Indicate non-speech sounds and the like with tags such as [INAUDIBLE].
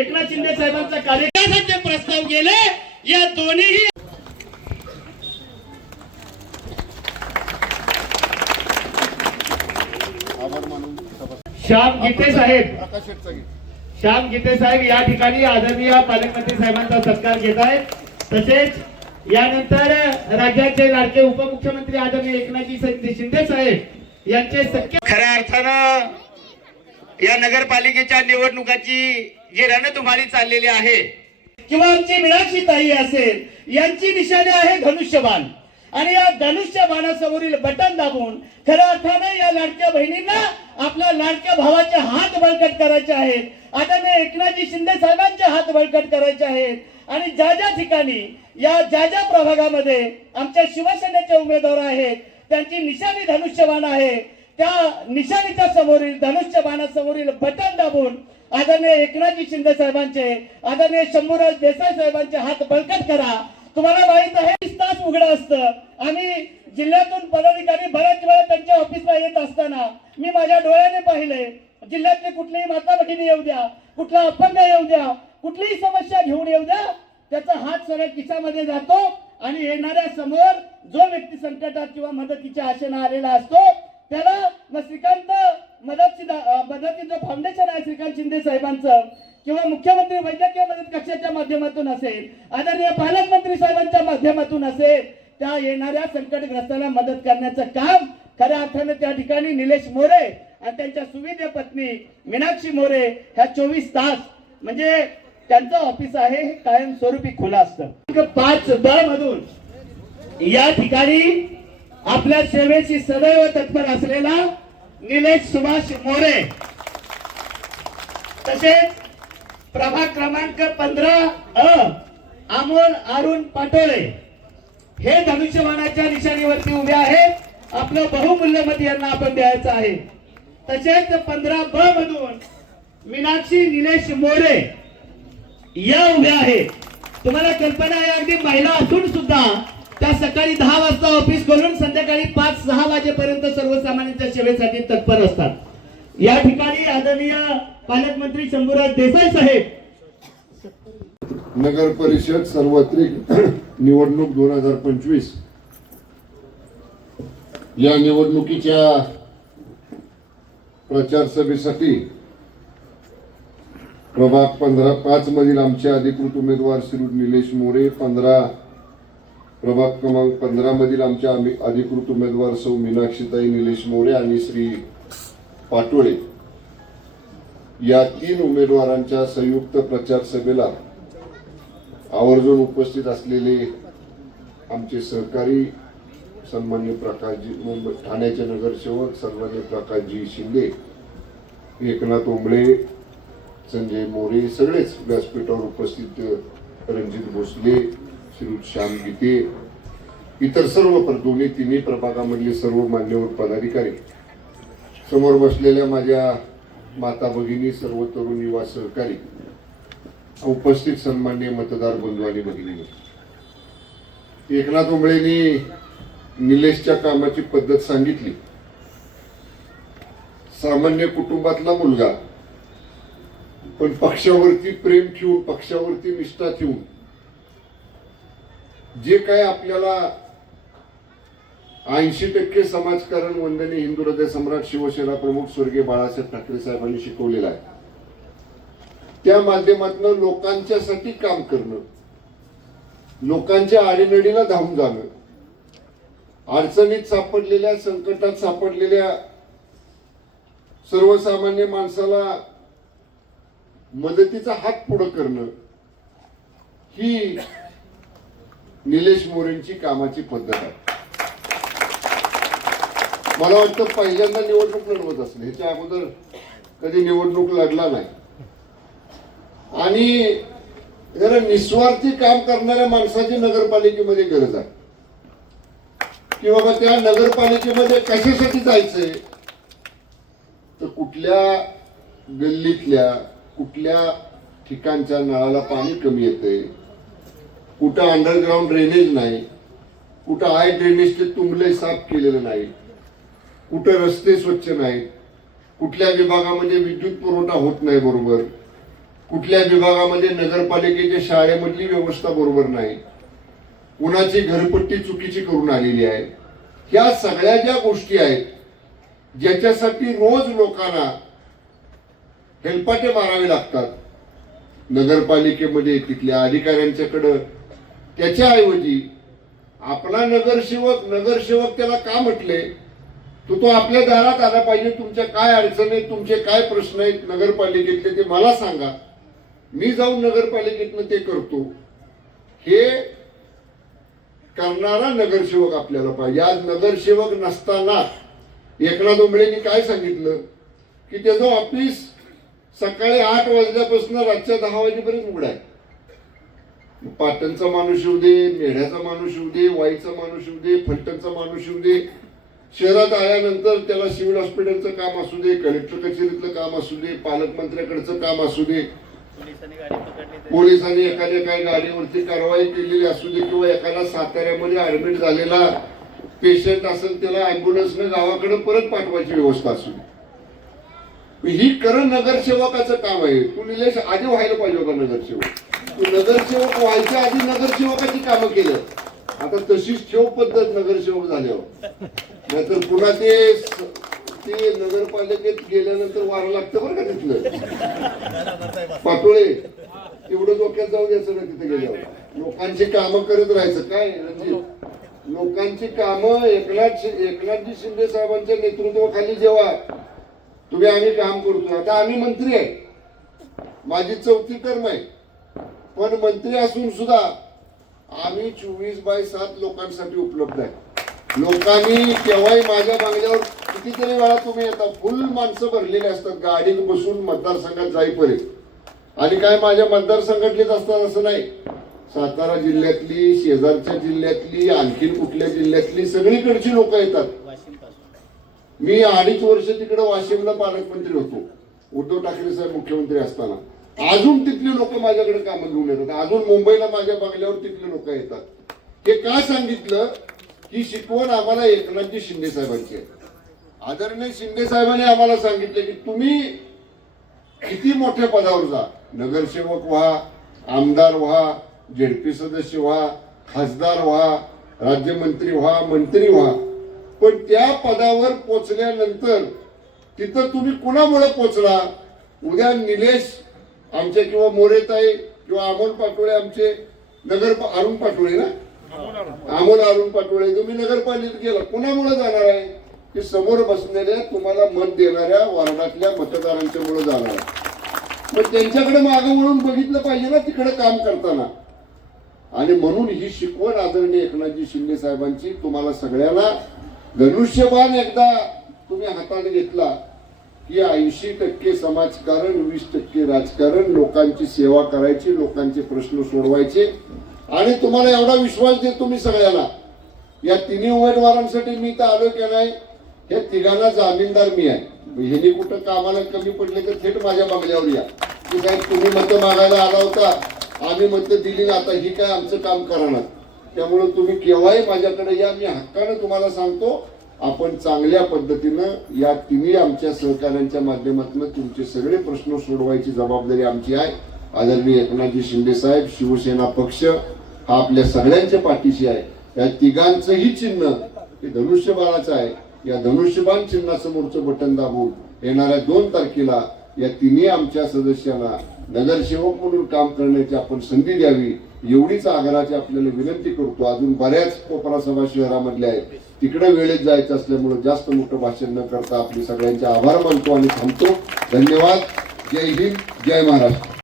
एकनाथ शिंदे साहेबांचा कार्यक्रमाचे प्रस्ताव गेले? या दोन्ही श्याम गीते साहेब. श्याम गीते साहेब या ठिकाणी आदरणीय पालकमंत्री साहेबांचा सत्कार घेत आहेत. तसेच यानंतर राज्याचे लाडके उपमुख्यमंत्री आदरणीय एकनाथजी शिंदे शिंदे साहेब यांचे सख्य खऱ्या अर्थानं या नगरपालिकेच्या निवडणुकाची जे रणधुमाळी चाललेली आहे. किंवा आमची मीनाक्षी ताई असेल यांची निशाणी आहे धनुष्यबाण. आणि या धनुष्यबाणासमोरील बटन दाबून खऱ्या अर्थाने या लाडक्या बहिणींना आपल्या लाडक्या भावाचे हात बळकट करायचे आहेत. आदरणीय एकनाथजी शिंदे साहेबांचे हात बळकट करायचे आहेत. आणि ज्या ज्या ठिकाणी या ज्या ज्या प्रभागामध्ये आमच्या शिवसेनेचे उमेदवार आहेत त्यांची निशाणी धनुष्यबाण आहे त्या निशाणीच्या समोरील धनुष्यबाणासमोरील बटन दाबून आदरणीय एकनाथजी शिंदे साहेबांचे आदरणीय शंभूराज देसाई साहेबांचे हात बळकट करा. तुम्हाला माहीत आहे तास उघडं असतं. आणि जिल्ह्यातून पदाधिकारी बऱ्याच वेळा त्यांच्या ऑफिसला येत असताना मी माझ्या डोळ्याने पाहिले. जिल्ह्यातली कुठलीही माता भगिनी येऊ द्या कुठला अपंग येऊ द्या कुठलीही समस्या घेऊन येऊ द्या त्याचा हात सरळ खिशामध्ये जातो आणि येणाऱ्या समोर जो व्यक्ती संकटात किंवा मदतीच्या आशेनं आलेला असतो त्याला मग श्रीकांत मदत मदतीचं फाउंडेशन आहे श्रीकांत शिंदे साहेबांचं. किंवा मुख्यमंत्री वैद्यकीय मदत कक्षाच्या माध्यमातून असेल आदरणीय पालकमंत्री साहेबांच्या माध्यमातून असेल त्या येणाऱ्या संकटग्रस्ताला मदत करण्याचं काम खऱ्या अर्थाने त्या ठिकाणी निलेश मोरे आणि त्यांच्या सुविधे पत्नी मीनाक्षी मोरे ह्या चोवीस तास म्हणजे त्यांचं ऑफिस आहे हे कायमस्वरूपी खुलं असतं. पाच ब मधून या ठिकाणी आपल्या सेवेची सदैव तत्पर असलेला निलेश सुभाष मोरे. तसेच प्रभाग क्रमांक पंधरा अ अमोल अरुण पाटोळे. हे धनुष्यबाणाच्या निशाणीवरती उभे आहेत. आपलं बहुमूल्य मत यांना आपण द्यायचं आहे. तसेच पंधरा ब मधून मीनाक्षी निलेश मोरे या उभ्या आहेत. तुम्हाला कल्पना आहे अगदी महिला असून सुद्धा त्या सकाळी दहा वाजता ऑफिस खोलून संध्याकाळी पाच सहा वाजेपर्यंत सर्वसामान्यांच्या सेवेसाठी तत्पर असतात. या ठिकाणी आदरणीय पालकमंत्री शंभूराज देसाई साहेब. नगर परिषद सार्वत्रिक [CLEARS THROAT] निवडणूक दोन हजार पंचवीस. या निवडणुकीच्या प्रचार सभेसाठी प्रभाग पंधरा पाच मधील आमचे अधिकृत उमेदवार श्री निलेश मोरे पंधरा प्रभाग क्रमांक पंधरा मधील आमच्या आम्ही अधिकृत उमेदवार सौ मीनाक्षीताई निलेश मोरे आणि श्री पाटोळे या तीन उमेदवारांच्या संयुक्त प्रचार सभेला आवर्जून उपस्थित असलेले आमचे सहकारी सन्मान्य प्रकाशजी मुंबई ठाण्याचे नगरसेवक सन्मान्य प्रकाशजी शिंदे एकनाथ ओंबळे संजय मोरे सगळेच व्यासपीठावर उपस्थित रणजित भोसले श्याम गीते इतर सर्व दोन्ही तिन्ही प्रभागामधले सर्व मान्यवर पदाधिकारी. समोर बसलेल्या माझ्या माता भगिनी सर्व तरुण युवा सहकारी उपस्थित सन्मान्य मतदार बंधू आणि भगिनी एकनाथ उंबळेंनी निलेशच्या कामाची पद्धत सांगितली. सामान्य कुटुंबातला मुलगा पण पक्षावरती प्रेम ठेवून पक्षावरती निष्ठा ठेवून जे काय आपल्याला ऐंशी टक्के समाजकारण वंदने हिंदू हृदय सम्राट शिवसेना प्रमुख स्वर्गीय बाळासाहेब ठाकरे साहेबांनी शिकवलेला आहे. त्या माध्यमातून लोकांच्यासाठी काम करणं लोकांच्या आडीनडीला धावून जाणं अडचणीत सापडलेल्या संकटात सापडलेल्या सर्वसामान्य माणसाला मदतीचा हात पुढं करणं ही निलेश मोरेंची कामाची पद्धत आहे. मला वाटतं पहिल्यांदा निवडणूक लढवत असले. ह्याच्या अगोदर कधी निवडणूक लढला नाही. आणि जरा निस्वार्थी काम करणाऱ्या माणसाची नगरपालिकेमध्ये गरज आहे. की बाबा त्या नगरपालिकेमध्ये कशासाठी जायचंय? तर कुठल्या गल्लीतल्या कुठल्या ठिकाणच्या नळाला पाणी कमी येतंय? कुठं अंडरग्राऊंड ड्रेनेज नाही कुठं आय ड्रेनेजचे तुंबले साफ केलेलं नाही कुठं रस्ते स्वच्छ नाहीत कुठल्या विभागामध्ये विद्युत पुरवठा होत नाही बरोबर कुठल्या विभागामध्ये नगरपालिकेच्या शाळेमधली व्यवस्था बरोबर नाही कुणाची घरपट्टी चुकीची करून आलेली आहे. ह्या सगळ्या ज्या गोष्टी आहेत ज्याच्यासाठी रोज लोकांना हेलपाटे मारावे लागतात नगरपालिकेमध्ये तिथल्या अधिकाऱ्यांच्याकडं त्याच्याऐवजी आपला नगरसेवक नगरसेवक त्याला का म्हटले? तो तो आपल्या दारात आला पाहिजे. तुमच्या काय अडचणी आहेत? तुमचे काय प्रश्न आहेत? नगरपालिकेतले ते मला सांगा. मी जाऊन नगरपालिकेतनं ते करतो. हे करणारा नगरसेवक आपल्याला पाहिजे. आज नगरसेवक नसताना एकनाथ उंबळेंनी काय सांगितलं? की त्याचं ऑफिस सकाळी आठ वाजल्यापासून रातच्या दहा वाजेपर्यंत उघडाय पाटणचा माणूस येऊ दे मेढ्याचा माणूस येऊ दे वाईचा माणूस येऊ दे फलटणचा माणूस येऊ दे. शहरात आल्यानंतर त्याला सिव्हिल हॉस्पिटलचं काम असू दे कलेक्टर कचेरीतलं काम असू दे पालकमंत्र्याकडचं काम असू दे. पोलिसांनी एखाद्या काही गाडीवरती कारवाई केलेली असू दे किंवा एखादा साताऱ्यामध्ये ऍडमिट झालेला पेशंट असेल त्याला अँब्युलन्सनं गावाकडे परत पाठवायची व्यवस्था असू दे. ही करण नगरसेवकाचं काम आहे. तू निलेश आधी व्हायला पाहिजे होता नगरसेवक. तू नगरसेवक व्हायच्या आधी नगरसेवकाची कामं केलं. आता तशीच ठेव पद्धत नगरसेवक झाल्यावर. नाहीतर पुन्हा ते ते नगरपालिकेत गेल्यानंतर वारं लागतं बरं का तिथलं. पाटोळे एवढं डोक्यात जाऊ द्यायचं ना तिथे गेल्यावर. लोकांची कामं करत राहायचं. काय रणजित? लोकांची कामं एकनाथ एकनाथजी शिंदे साहेबांच्या नेतृत्वाखाली जेव्हा तुम्ही आम्ही काम करतो आता आम्ही मंत्री आहे. माझी चौथी टर्म आहे. पण मंत्री असून सुद्धा आम्ही चोवीस बाय सात लोकांसाठी उपलब्ध आहे. लोकांनी केव्हाही माझ्या मागण्यावर कितीतरी वेळा तुम्ही येता फुल माणसं भरलेली असतात. गाडीत बसून मतदारसंघात जाईपर्यंत. आणि काय माझ्या मतदारसंघातलीच असतात असं नाही. सातारा जिल्ह्यातली शेजारच्या जिल्ह्यातली आणखीन कुठल्या जिल्ह्यातली सगळीकडची लोक येतात. मी अडीच वर्ष तिकडे वाशिमला पालकमंत्री होतो. उद्धव ठाकरे साहेब मुख्यमंत्री असताना. अजून तिथली लोक माझ्याकडे कामं घेऊन येतात. अजून मुंबईला माझ्या बंगल्यावर तिथले लोक येतात. हे का सांगितलं? की शिकवण आम्हाला एकनाथजी शिंदे साहेबांची आहे. आदरणीय शिंदे साहेबांनी आम्हाला सांगितलं की तुम्ही किती मोठ्या पदावर जा. नगरसेवक व्हा आमदार व्हा झेडपी सदस्य व्हा खासदार व्हा राज्यमंत्री व्हा मंत्री व्हा. पण त्या पदावर पोचल्यानंतर तिथं तुम्ही कुणामुळे पोचला? उद्या निलेश आमचे किंवा मोरेताई किंवा अमोल पाटोळे आमचे नगर अरुण पाटोळे ना? अमोल अरुण पाटोळे तुम्ही नगरपालिकेत गेला. कुणामुळे जाणार आहे? की समोर बसलेल्या तुम्हाला मत देणाऱ्या वार्डातल्या मतदारांच्या मुळे जाणार आहे. मग त्यांच्याकडे मागं वळून बघितलं पाहिजे ना तिकडे काम करताना. आणि म्हणून ही शिकवण आदरणीय एकनाथजी शिंदे साहेबांची तुम्हाला सगळ्यांना धनुष्यबाण एकदा तुम्ही हाताने घेतला की ऐंशी टक्के समाजकारण वीस टक्के राजकारण लोकांची सेवा करायची लोकांचे प्रश्न सोडवायचे. आणि तुम्हाला एवढा विश्वास देतो मी सगळ्यांना. या तिन्ही उमेदवारांसाठी मी तर आलो की नाही हे तिघांना जामीनदार मी आहे. ह्यानी कुठं कामाला कमी पडले तर थेट माझ्या बंगल्यावर या. की साहेब तुम्ही मतं मागायला आला होता आम्ही मतं दिली ना आता ही काय आमचं काम करणार? त्यामुळे तुम्ही केव्हाही माझ्याकडे या मी हक्कानं तुम्हाला सांगतो आपण चांगल्या पद्धतीनं या तिन्ही आमच्या सहकाऱ्यांच्या माध्यमातून तुमचे सगळे प्रश्न सोडवायची जबाबदारी आमची आहे. आदरणीय एकनाथजी शिंदे साहेब शिवसेना पक्ष हा आपल्या सगळ्यांच्या पाठीशी आहे. या तिघांचंही चिन्ह हे धनुष्यबाणाचं आहे. या धनुष्यबाण चिन्हासमोरचं बटन दाबून येणाऱ्या दोन तारखेला या तिन्ही आमच्या सदस्यांना नगरसेवक म्हणून काम करण्याची आपण संधी द्यावी एवढीच आग्रहाची आपल्याला विनंती करतो. अजून बऱ्याच कोपरासभा शहरामधल्या आहेत. तिकडे वेळेत जायचं असल्यामुळे जास्त मोठं भाषण न करता आपले सगळ्यांचे आभार मानतो आणि थांबतो. धन्यवाद. जय हिंद. जय महाराष्ट्र.